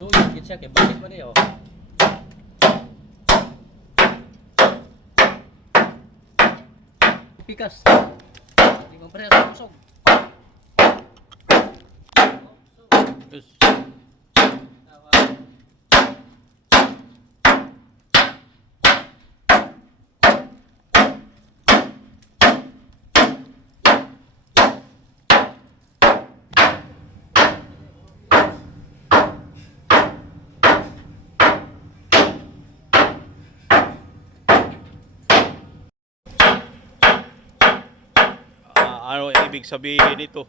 Tuyot siya kay bakit man niya oh. Pikas. Di mo pareha sa kusog. Yes. Ano ibig sabihin nito?